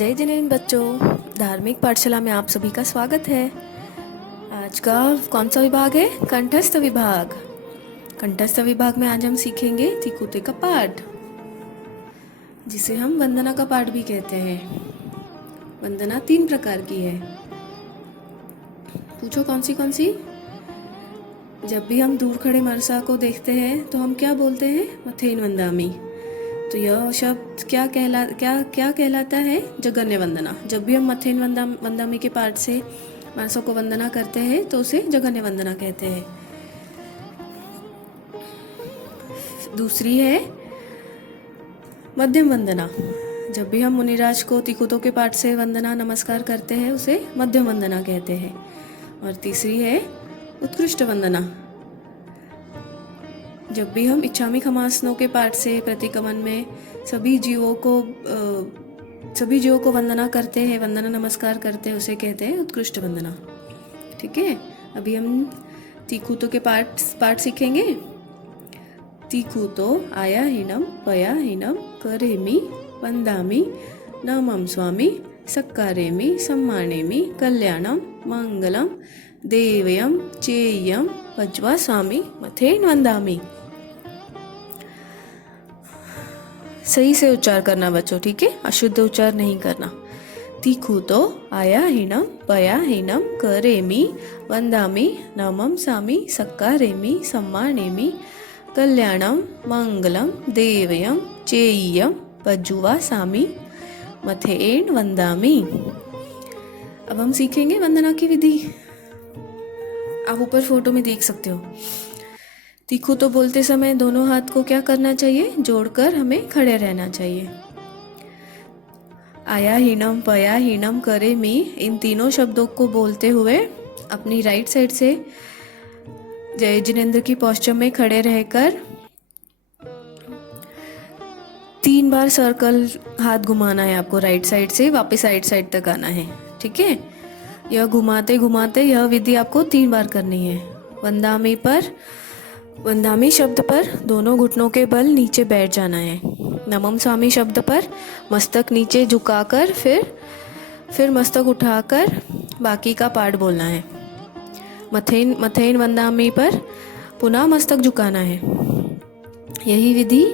जय जिनेन्द्र बच्चों, धार्मिक पाठशाला में आप सभी का स्वागत है। आज का कौन सा विभाग है? कंठस्थ विभाग। कंठस्थ विभाग में आज हम सीखेंगे तिकुते का पाठ, जिसे हम वंदना का पाठ भी कहते हैं। वंदना 3 प्रकार की है। पूछो कौन सी? जब भी हम दूर खड़े मरसा को देखते हैं तो हम क्या बोलते हैं? मथेन वंदामि। तो यह शब्द क्या कहलाता है? जगन्य वंदना। जब भी हम मथेन वंदामि के पाठ से मनसा को वंदना करते हैं तो उसे जगन्य वंदना कहते हैं। दूसरी है मध्यम वंदना। जब भी हम मुनिराज को तिकुतों के पाठ से वंदना नमस्कार करते हैं उसे मध्यम वंदना कहते हैं। और तीसरी है उत्कृष्ट वंदना। जब भी हम इच्छामि खमासनों के पाठ से प्रतिक्रमण में सभी जीवों को वंदना करते हैं, वंदना नमस्कार करते हैं, उसे कहते हैं उत्कृष्ट वंदना। ठीक है, अभी हम तिकुतो के पाठ सीखेंगे। तिकुतो आयाहीनम पयाहीनम करेमि वंदामि नमं स्वामी सक्कारेमि सम्मानेमि कल्याणम मंगलम देवयम चेयम पज्वा स्वामी मथेन वंदामि। सही से उच्चार करना बच्चों, ठीक है? अशुद्ध उच्चार नहीं करना। तिकुतो आयाहीनम पयाहीनम करेमि वंदामि नमं स्वामी सक्कारेमि सम्मानेमि कल्याणम मंगलम देवयम चेयम पज्वा स्वामी मथेन वंदामि। अब हम सीखेंगे वंदना की विधि। आप ऊपर फोटो में देख सकते हो। तिकुतो बोलते समय दोनों हाथ को क्या करना चाहिए? जोड़कर हमें खड़े रहना चाहिए। आयाहीनम पयाहीनम करेमि, इन तीनों शब्दों को बोलते हुए अपनी राइट साइड से जय जिनेन्द्र की पोस्चर में खड़े रहकर 3 बार सर्कल हाथ घुमाना है आपको। राइट साइड से वापस राइट साइड तक आना है। ठीक है, यह घुमाते घुमाते यह विधि आपको 3 बार करनी है। वंदामि शब्द पर दोनों घुटनों के बल नीचे बैठ जाना है। नमम स्वामी शब्द पर मस्तक नीचे झुकाकर फिर मस्तक उठाकर बाकी का पाठ बोलना है। मथेन वंदामि पर पुनः मस्तक झुकाना है। यही विधि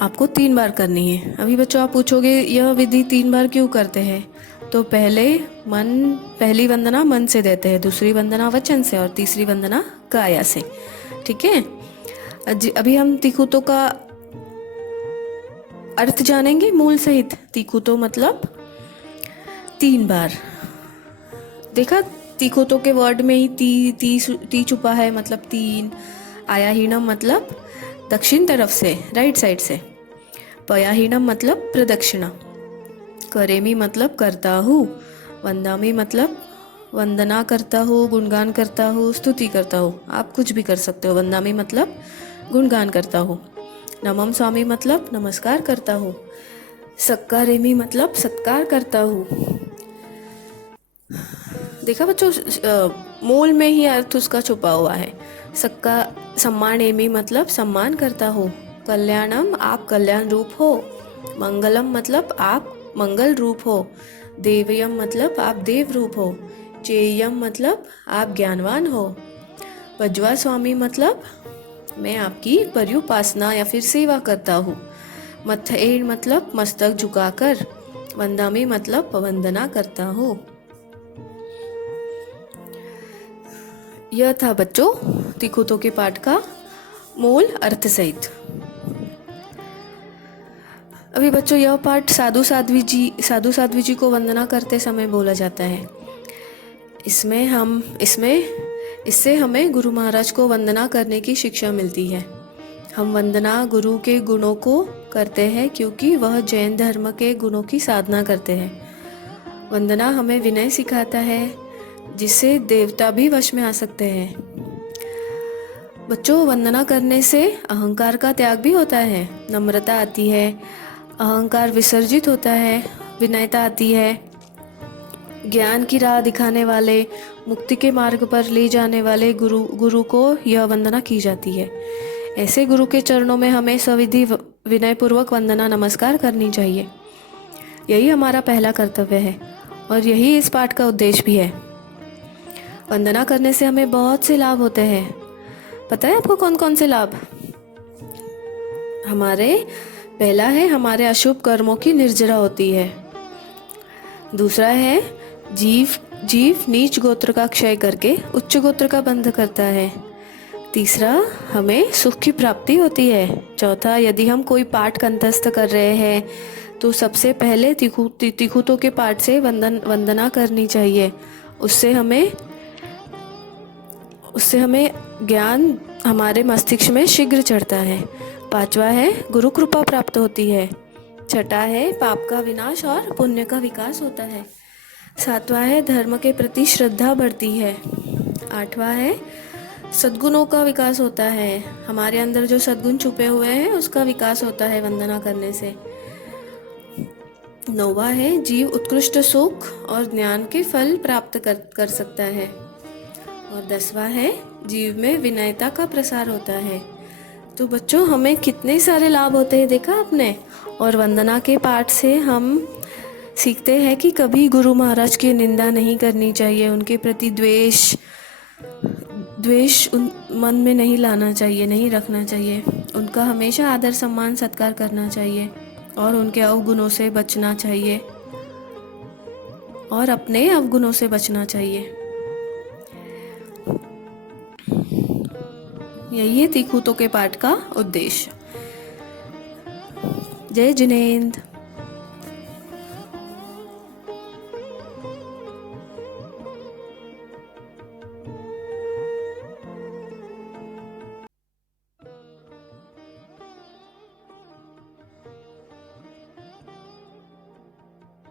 आपको 3 बार करनी है। अभी बच्चों आप पूछोगे यह विधि 3 बार क्यों करते हैं? तो पहली वंदना मन से देते हैं, दूसरी वंदना वचन से और तीसरी वंदना काया से। ठीक है, अभी हम तिकुतो का अर्थ जानेंगे मूल सहित। तिकुतो मतलब 3 बार। देखा, तिकुतो के वर्ड में ही ती छुपा है, मतलब 3। आयाहीनम मतलब दक्षिण तरफ से, राइट साइड से। पयाहीनम मतलब प्रदक्षिणा। करेमि मतलब करता हूँ। वंदामि मतलब वंदना करता हूँ, गुणगान करता हूँ, स्तुति करता हूँ। आप कुछ भी कर सकते हो। वंदामि मतलब गुणगान करता हूँ। नमम स्वामी मतलब नमस्कार करता हूँ। सक्कारेमि मतलब सत्कार करता हूँ। देखा बच्चों, मूल में ही अर्थ उसका छुपा हुआ है। सम्मानेमि मतलब सम्मान करता हूँ। कल्याणम आप कल्याण रूप हो। मंगलम मतलब आप मंगल रूप हो। देवयम मतलब आप देव रूप हो। चेयम मतलब आप ज्ञानवान हो। पज्वा स्वामी मतलब मैं आपकी पर्युपासना या फिर सेवा करता हूँ। मथेन मतलब मस्तक झुकाकर। वंदामि मतलब वंदना करता हूँ। यह था बच्चों तिकुतो के पाठ का मूल अर्थ सहित। अभी बच्चों यह पाठ साधु साध्वी जी को वंदना करते समय बोला जाता है। इससे हमें गुरु महाराज को वंदना करने की शिक्षा मिलती है। हम वंदना गुरु के गुणों को करते हैं क्योंकि वह जैन धर्म के गुणों की साधना करते हैं। वंदना हमें विनय सिखाता है, जिससे देवता भी वश में आ सकते हैं। बच्चों, वंदना करने से अहंकार का त्याग भी होता है, नम्रता आती है, अहंकार विसर्जित होता है, विनयता आती है। ज्ञान की राह दिखाने वाले, मुक्ति के मार्ग पर ले जाने वाले गुरु को यह वंदना की जाती है। ऐसे गुरु के चरणों में हमें सविधि विनयपूर्वक वंदना नमस्कार करनी चाहिए। यही हमारा पहला कर्तव्य है और यही इस पाठ का उद्देश्य भी है। वंदना करने से हमें बहुत से लाभ होते हैं। पता है आपको कौन कौन से लाभ? पहला है हमारे अशुभ कर्मों की निर्जरा होती है। दूसरा है जीव नीच गोत्र का क्षय करके उच्च गोत्र का बंध करता है। तीसरा, हमें सुख की प्राप्ति होती है। चौथा, यदि हम कोई पाठ कंठस्थ कर रहे हैं तो सबसे पहले तिखुतों के पाठ से वंदना करनी चाहिए। उससे हमें ज्ञान हमारे मस्तिष्क में शीघ्र चढ़ता है। पांचवा है गुरु कृपा प्राप्त होती है। छठा है पाप का विनाश और पुण्य का विकास होता है। सातवां है धर्म के प्रति श्रद्धा बढ़ती है। आठवां है सद्गुणों का विकास होता है। हमारे अंदर जो सद्गुण छुपे हुए हैं उसका विकास होता है वंदना करने से। नौवां है जीव उत्कृष्ट सुख और ज्ञान के फल प्राप्त कर सकता है। और 10वां है जीव में विनयता का प्रसार होता है। तो बच्चों, हमें कितने सारे लाभ होते हैं देखा आपने। और वंदना के पाठ से हम सीखते हैं कि कभी गुरु महाराज की निंदा नहीं करनी चाहिए, उनके प्रति द्वेष मन में नहीं लाना चाहिए, नहीं रखना चाहिए। उनका हमेशा आदर सम्मान सत्कार करना चाहिए और उनके अवगुणों से बचना चाहिए और अपने अवगुणों से बचना चाहिए। यही है तिखुतों के पाठ का उद्देश्य। जय जिनेंद्र।